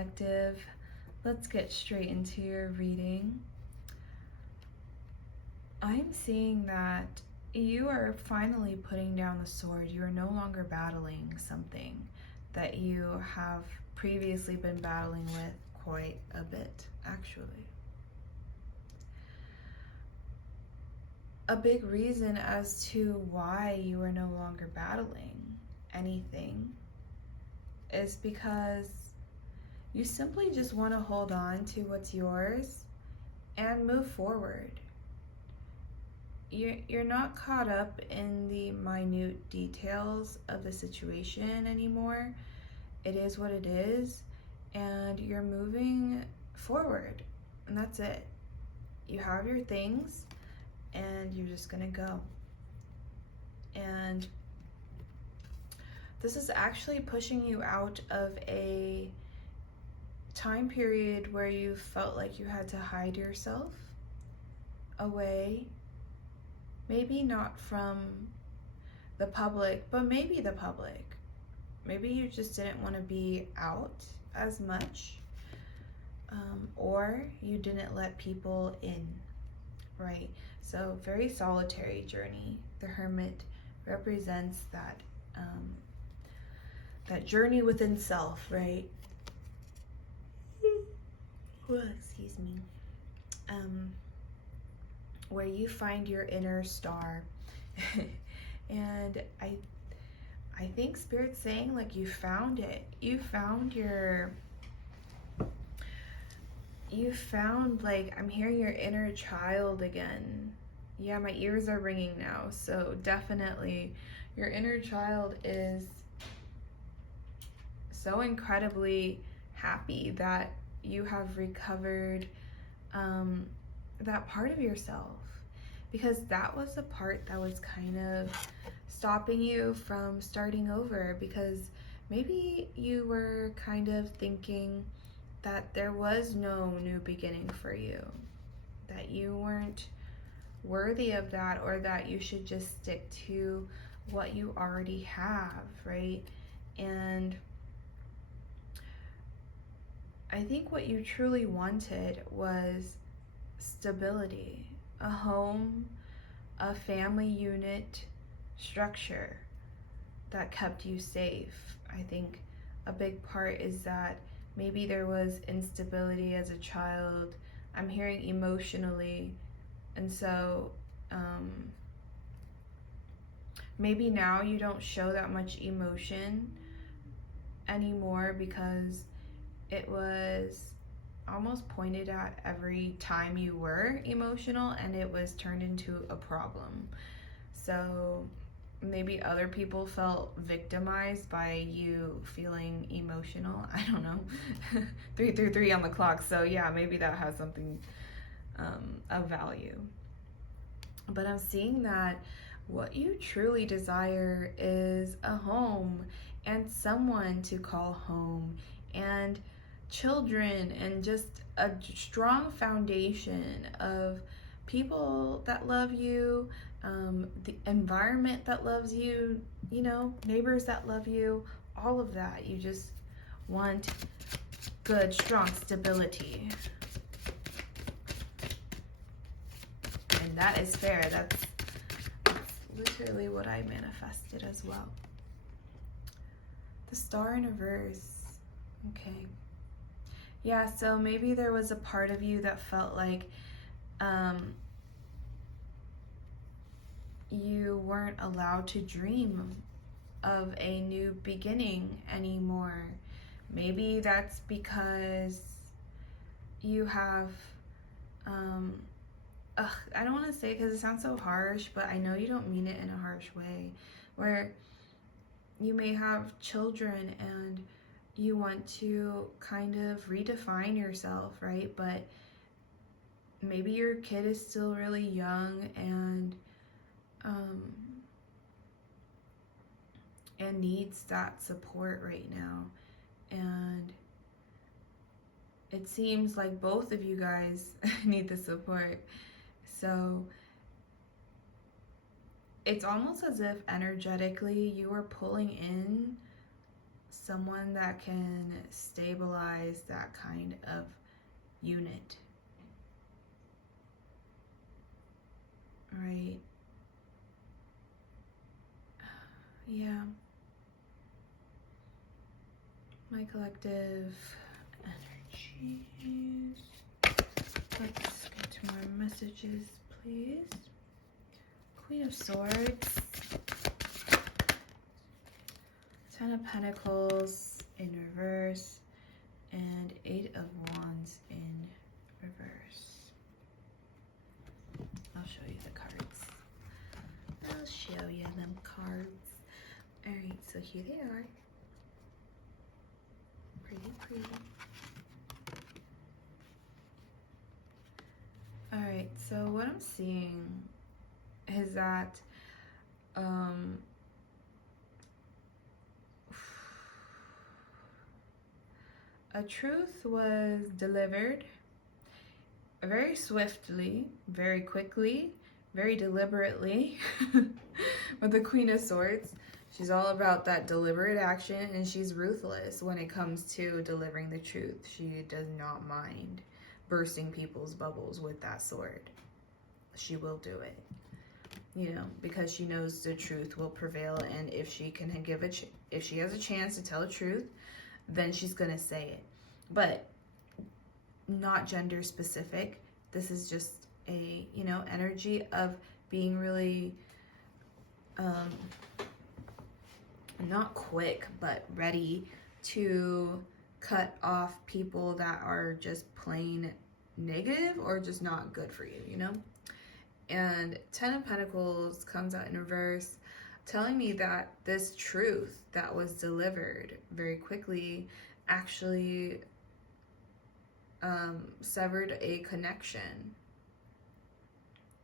Collective. Let's get straight into your reading. I'm seeing that you are finally putting down the sword. You are no longer battling something that you have previously been battling with quite a bit, actually. A big reason as to why you are no longer battling anything is because you simply just want to hold on to what's yours and move forward. You're not caught up in the minute details of the situation anymore. It is what it is, and you're moving forward, and that's it. You have your things, and you're just gonna go. And this is actually pushing you out of a time period where you felt like you had to hide yourself away. Maybe not from the public, but maybe the public. Maybe you just didn't want to be out as much, or you didn't let people in, right? So very solitary journey. The Hermit represents that that journey within self, right? Excuse me. Where you find your inner star. And I think Spirit's saying like you found it. You found like, I'm hearing your inner child again. Yeah, my ears are ringing now. So definitely your inner child is so incredibly happy that you have recovered that part of yourself, because that was the part that was kind of stopping you from starting over, because maybe you were kind of thinking that there was no new beginning for you, that you weren't worthy of that, or that you should just stick to what you already have, right? And I think what you truly wanted was stability, a home, a family unit structure that kept you safe. I think a big part is that maybe there was instability as a child. I'm hearing emotionally, and so maybe now you don't show that much emotion anymore because it was almost pointed at every time you were emotional, and it was turned into a problem. So maybe other people felt victimized by you feeling emotional. I don't know. 333 on the clock. So yeah, maybe that has something of value. But I'm seeing that what you truly desire is a home and someone to call home, and children, and just a strong foundation of people that love you, the environment that loves you, neighbors that love you, all of that. You just want good, strong stability. And that is fair. That's literally what I manifested as well. The Star in reverse. Okay. Yeah, so maybe there was a part of you that felt like you weren't allowed to dream of a new beginning anymore. Maybe that's because you have, I don't want to say it because it sounds so harsh, but I know you don't mean it in a harsh way, where you may have children and you want to kind of redefine yourself, right? But maybe your kid is still really young and needs that support right now. And it seems like both of you guys need the support. So it's almost as if energetically you are pulling in someone that can stabilize that kind of unit, right? Yeah. My collective energies. Let's get to more messages, please. Queen of Swords. 10 of Pentacles in reverse. And 8 of Wands in reverse. I'll show you the cards. I'll show you them cards. Alright, so here they are. Pretty. Alright, so what I'm seeing is that a truth was delivered very swiftly, very quickly, very deliberately with the Queen of Swords. She's all about that deliberate action, and she's ruthless when it comes to delivering the truth. She does not mind bursting people's bubbles with that sword. She will do it, you know, because she knows the truth will prevail, and if she can give if she has a chance to tell the truth, then she's gonna say it. But not gender specific. This is just a, you know, energy of being really not quick, but ready to cut off people that are just plain negative or just not good for you, you know? And 10 of Pentacles comes out in reverse, telling me that this truth that was delivered very quickly actually severed a connection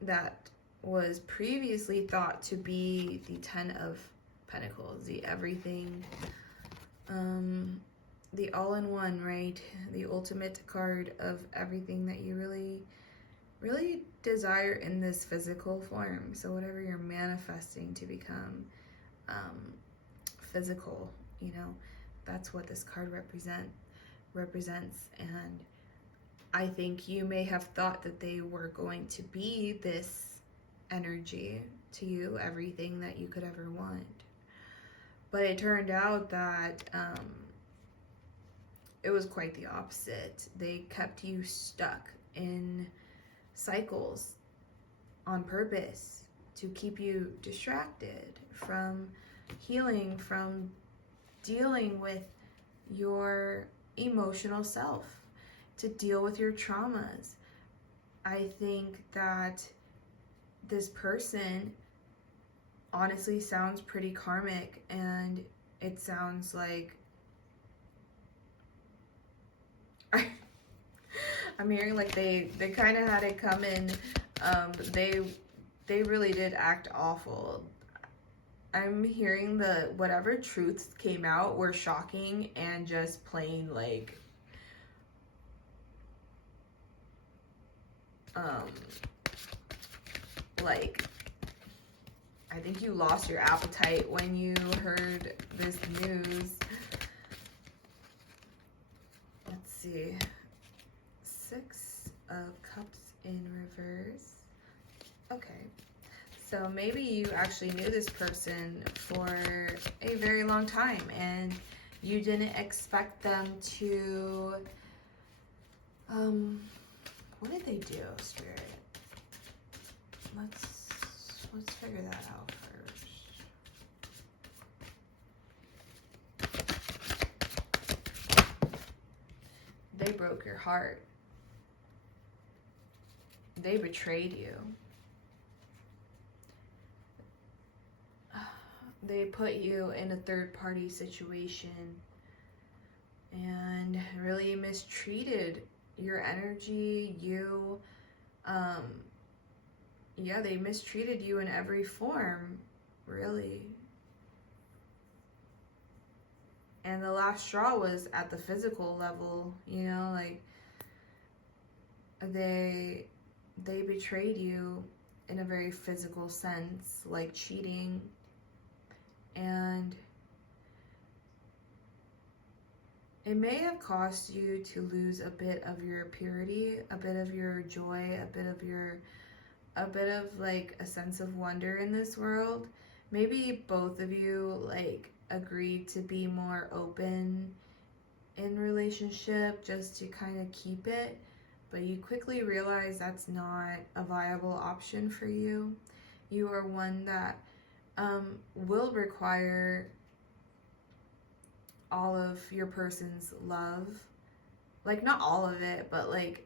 that was previously thought to be the 10 of Pentacles, the everything, the all-in-one, right? The ultimate card of everything that you really desire in this physical form. So whatever you're manifesting to become physical, you know, that's what this card represents. And I think you may have thought that they were going to be this energy to you, everything that you could ever want. But it turned out that it was quite the opposite. They kept you stuck in cycles on purpose to keep you distracted from healing, from dealing with your emotional self, to deal with your traumas. I think that this person honestly sounds pretty karmic, and it sounds like I'm hearing like they kind of had it coming. They really did act awful. I'm hearing the whatever truths came out were shocking and just plain like I think you lost your appetite when you heard this news. Let's see. 6 of Cups in reverse. Okay. So maybe you actually knew this person for a very long time and you didn't expect them to, what did they do, Spirit? Let's figure that out first. They broke your heart. They betrayed you. They put you in a third-party situation and really mistreated your energy. Yeah, they mistreated you in every form, really. And the last straw was at the physical level, you know, like they betrayed you in a very physical sense, like cheating. And It may have cost you to lose a bit of your purity, a bit of your joy, a bit of like a sense of wonder in this world. Maybe both of you like agreed to be more open in relationship just to kind of keep it, but you quickly realize that's not a viable option for you. You are one that will require all of your person's love. Like, not all of it, but like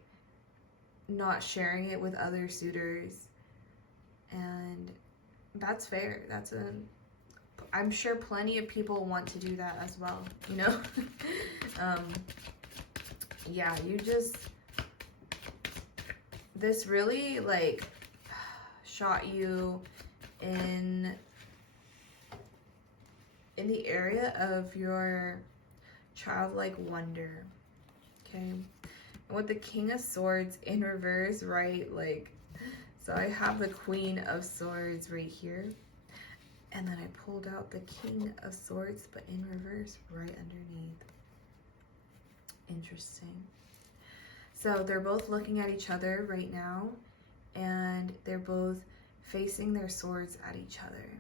not sharing it with other suitors. And that's fair. I'm sure plenty of people want to do that as well, you know? Yeah, this really like shot you in the area of your childlike wonder, okay? And with the King of Swords in reverse, right? Like, so I have the Queen of Swords right here, and then I pulled out the King of Swords, but in reverse right underneath. Interesting. So they're both looking at each other right now, and they're both facing their swords at each other.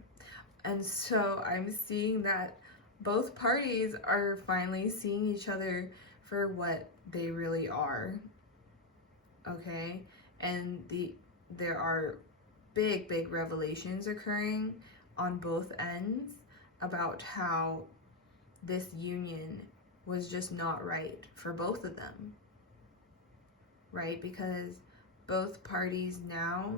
And so I'm seeing that both parties are finally seeing each other for what they really are, okay? And there are big revelations occurring on both ends about how this union was just not right for both of them, right? Because both parties now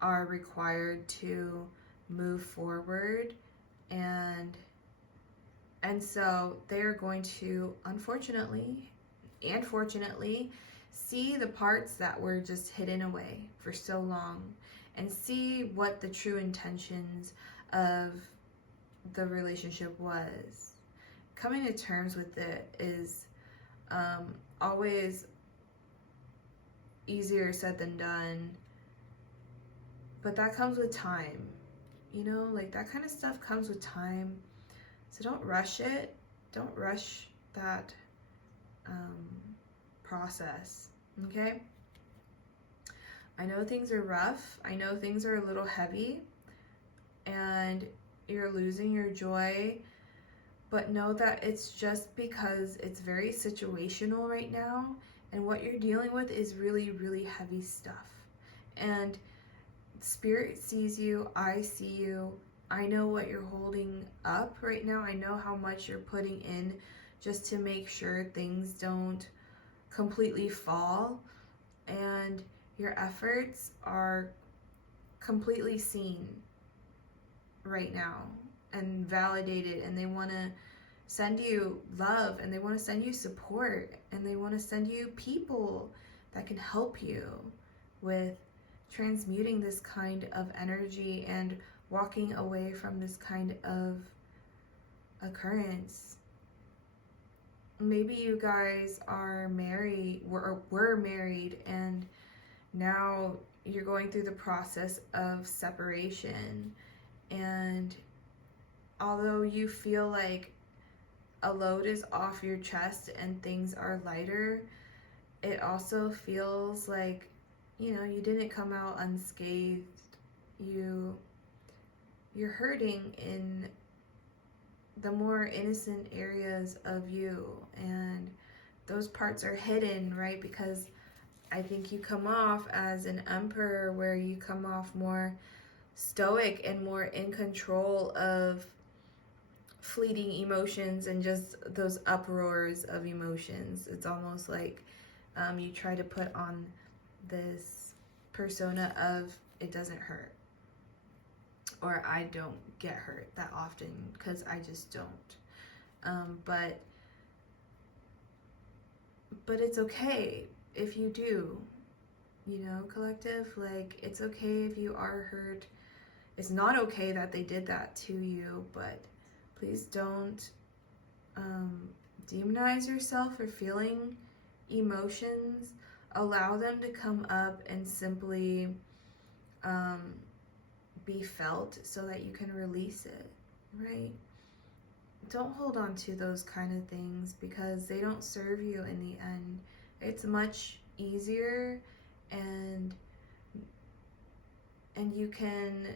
are required to move forward, and so they are going to, unfortunately and fortunately, see the parts that were just hidden away for so long and see what the true intentions of the relationship was. Coming to terms with it is always easier said than done, but that comes with time. You know, like that kind of stuff comes with time. So don't rush it. Don't rush that process, okay? I know things are rough. I know things are a little heavy and you're losing your joy, but know that it's just because it's very situational right now, and what you're dealing with is really heavy stuff. And Spirit sees you, I see you, I know what you're holding up right now, I know how much you're putting in just to make sure things don't completely fall, and your efforts are completely seen right now and validated, and they want to send you love, and they want to send you support, and they want to send you people that can help you with transmuting this kind of energy and walking away from this kind of occurrence. Maybe you guys are married, were married, and now you're going through the process of separation, and although you feel like a load is off your chest and things are lighter, it also feels like, you know, you didn't come out unscathed. You're hurting in the more innocent areas of you, and those parts are hidden, right? Because I think you come off as an emperor, where you come off more stoic and more in control of fleeting emotions and just those uproars of emotions. It's almost like you try to put on this persona of it doesn't hurt, or I don't get hurt that often because I just don't. But it's okay if you do, you know, collective. Like, it's okay if you are hurt. It's not okay that they did that to you, but please don't demonize yourself for feeling emotions. Allow them to come up and simply be felt so that you can release it, right? don't hold on to those kind of things because they don't serve you in the end. It's much easier and you can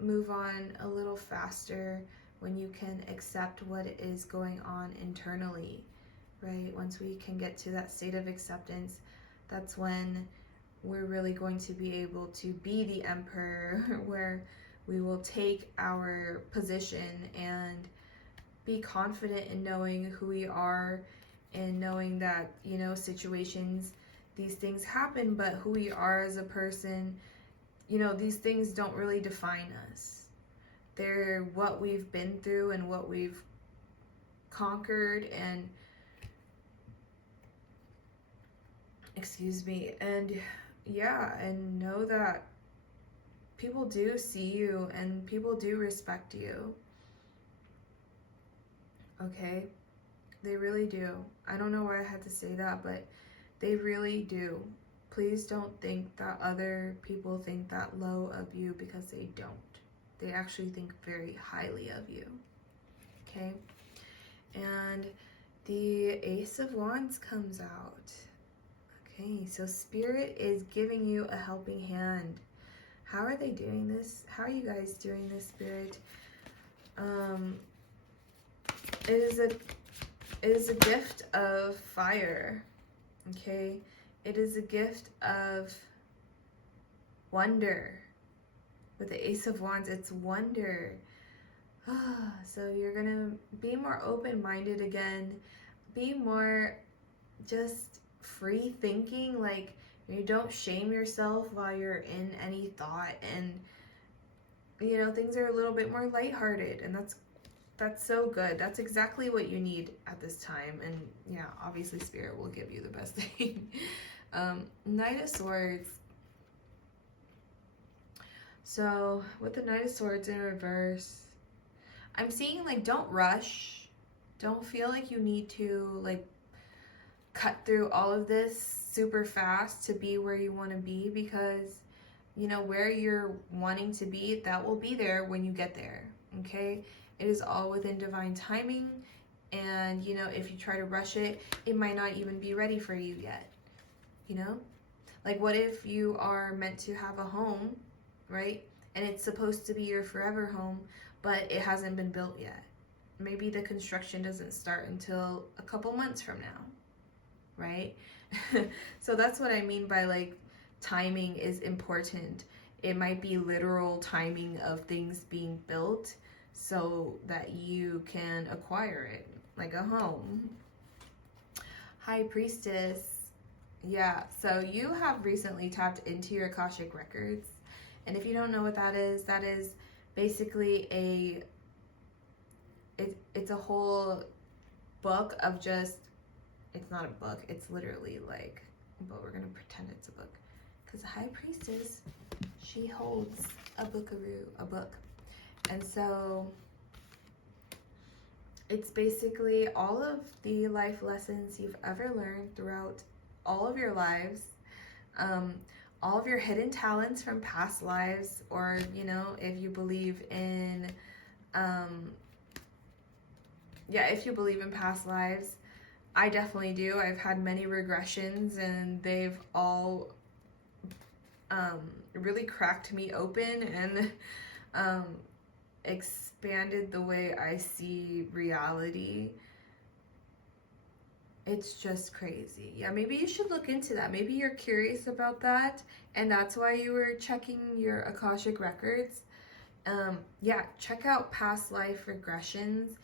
move on a little faster when you can accept what is going on internally, right? Once we can get to that state of acceptance, that's when we're really going to be able to be the emperor, where we will take our position and be confident in knowing who we are and knowing that, you know, situations, these things happen, but who we are as a person, you know, these things don't really define us. They're what we've been through and what we've conquered and, excuse me, and yeah, and know that people do see you and people do respect you. Okay? They really do. I don't know why I had to say that, but they really do. Please don't think that other people think that low of you, because they don't. They actually think very highly of you. Okay? And the Ace of Wands comes out. Okay, so Spirit is giving you a helping hand. How are they doing this? How are you guys doing this, Spirit? It is a gift of fire. Okay? It is a gift of wonder. With the Ace of Wands, it's wonder. So you're going to be more open-minded again. Be more just free thinking. Like, you don't shame yourself while you're in any thought. And, you know, things are a little bit more lighthearted. And that's so good. That's exactly what you need at this time. And, yeah, obviously Spirit will give you the best thing. Knight of Swords. So with the Knight of Swords in reverse, I'm seeing, like, don't rush. Don't feel like you need to, like, cut through all of this super fast to be where you want to be, because, you know, where you're wanting to be, that will be there when you get there. Okay? It is all within divine timing. And, you know, if you try to rush it, it might not even be ready for you yet. You know? Like, what if you are meant to have a home, right? And it's supposed to be your forever home, but it hasn't been built yet. Maybe the construction doesn't start until a couple months from now, right? So that's what I mean by, like, timing is important. It might be literal timing of things being built so that you can acquire it, like a home. High Priestess. Yeah, so you have recently tapped into your Akashic Records. And if you don't know what that is basically it's a whole book of just, it's not a book, it's literally like, but we're gonna pretend it's a book, because the High Priestess, she holds a book. And so it's basically all of the life lessons you've ever learned throughout all of your lives, all of your hidden talents from past lives, or, you know, if you believe in, if you believe in past lives. I definitely do. I've had many regressions, and they've all really cracked me open and expanded the way I see reality. It's just crazy. Yeah, maybe you should look into that. Maybe you're curious about that, and that's why you were checking your Akashic Records. Yeah, check out past life regressions.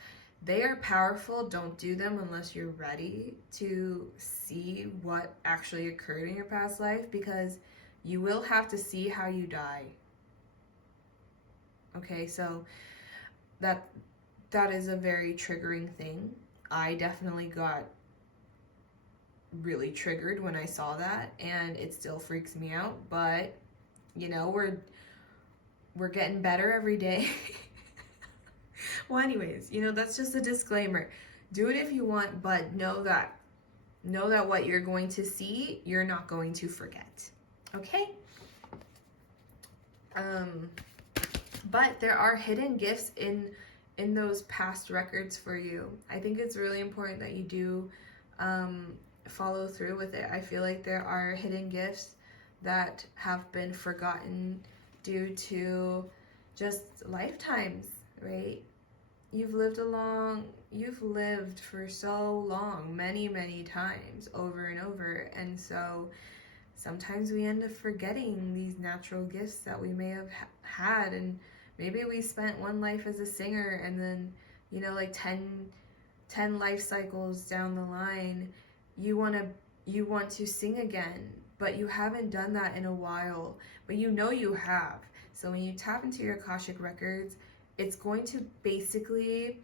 They are powerful. Don't do them unless you're ready to see what actually occurred in your past life, because you will have to see how you die. Okay, so that is a very triggering thing. I definitely got really triggered when I saw that, and it still freaks me out, but, you know, we're getting better every day. Well, anyways, you know, that's just a disclaimer. Do it if you want, but know that what you're going to see, you're not going to forget. Okay? But there are hidden gifts in in those past records for you. I think it's really important that you do follow through with it. I feel like there are hidden gifts that have been forgotten due to just lifetimes, right? You've lived for so long, many times, over and over, and so sometimes we end up forgetting these natural gifts that we may have had, and maybe we spent one life as a singer, and then, you know, like 10 life cycles down the line, you want to sing again, but you haven't done that in a while, but you know you have. So when you tap into your Akashic records, it's going to basically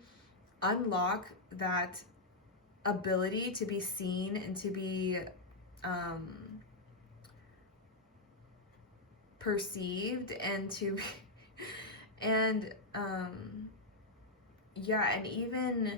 unlock that ability to be seen and to be perceived, and to and yeah, and even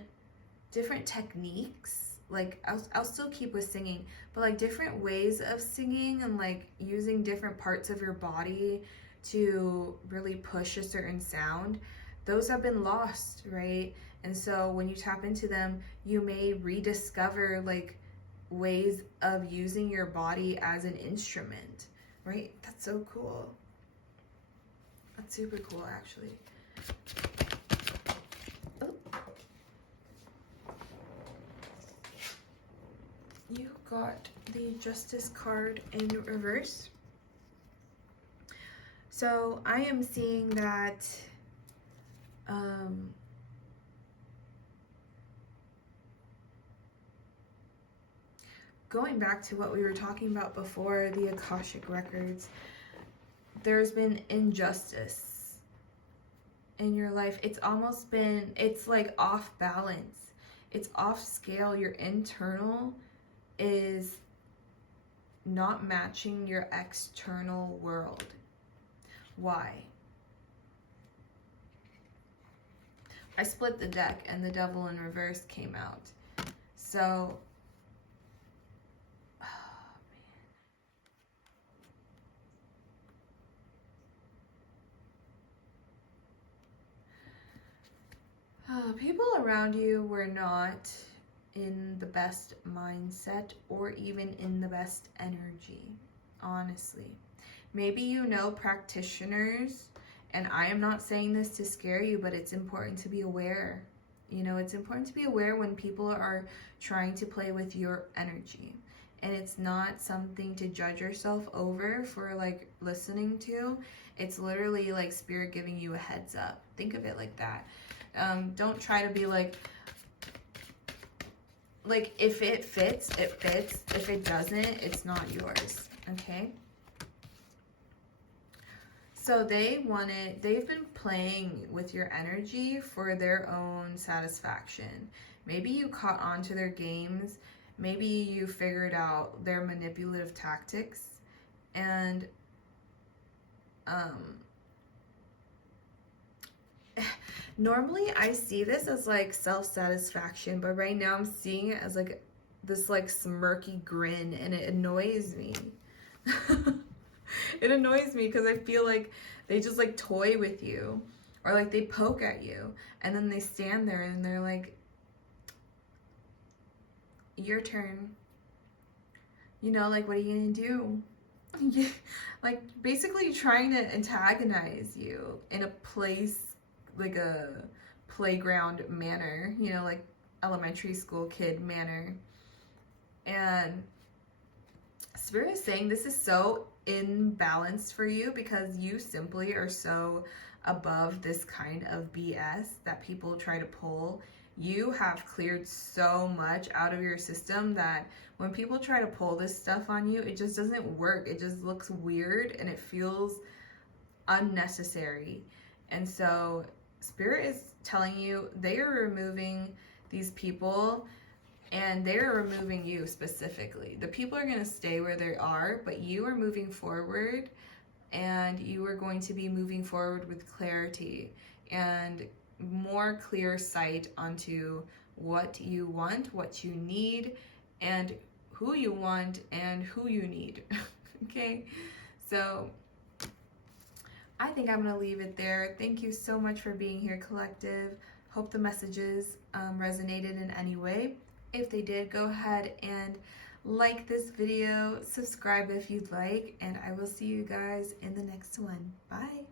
different techniques. Like I'll still keep with singing, but like different ways of singing, and like using different parts of your body to really push a certain sound, those have been lost, right? And so when you tap into them, you may rediscover like ways of using your body as an instrument, right? That's so cool. That's super cool, actually. Oh. You got the Justice card in reverse. So I am seeing that going back to what we were talking about before, the Akashic records, there's been injustice in your life. It's almost been, it's like off balance. It's off scale. Your internal is not matching your external world. Why? I split the deck and the Devil in reverse came out. So, people around you were not in the best mindset or even in the best energy, honestly. Maybe you know practitioners, and I am not saying this to scare you, but it's important to be aware. You know, it's important to be aware when people are trying to play with your energy. And it's not something to judge yourself over for like listening to. It's literally like spirit giving you a heads up. Think of it like that. Don't try to be like if it fits, it fits. If it doesn't, it's not yours. Okay? So they've been playing with your energy for their own satisfaction. Maybe you caught on to their games. Maybe you figured out their manipulative tactics. And normally I see this as like self-satisfaction, but right now I'm seeing it as like this like smirky grin, and it annoys me. It annoys me because I feel like they just like toy with you, or like they poke at you, and then they stand there and they're like, your turn. You know, like, what are you gonna do? Like basically trying to antagonize you in a place, like a playground manner, you know, like elementary school kid manner. And Spirit is saying this is so imbalanced for you because you simply are so above this kind of BS that people try to pull. You have cleared so much out of your system that when people try to pull this stuff on you, it just doesn't work. It just looks weird and it feels unnecessary. And so Spirit is telling you they are removing these people, and they're removing you specifically. The people are going to stay where they are, but you are moving forward, and you are going to be moving forward with clarity and more clear sight onto what you want, what you need, and who you want and who you need. Okay? So I think I'm going to leave it there. Thank you so much for being here, collective. Hope the messages resonated in any way. If they did, go ahead and like this video, subscribe if you'd like, and I will see you guys in the next one. Bye.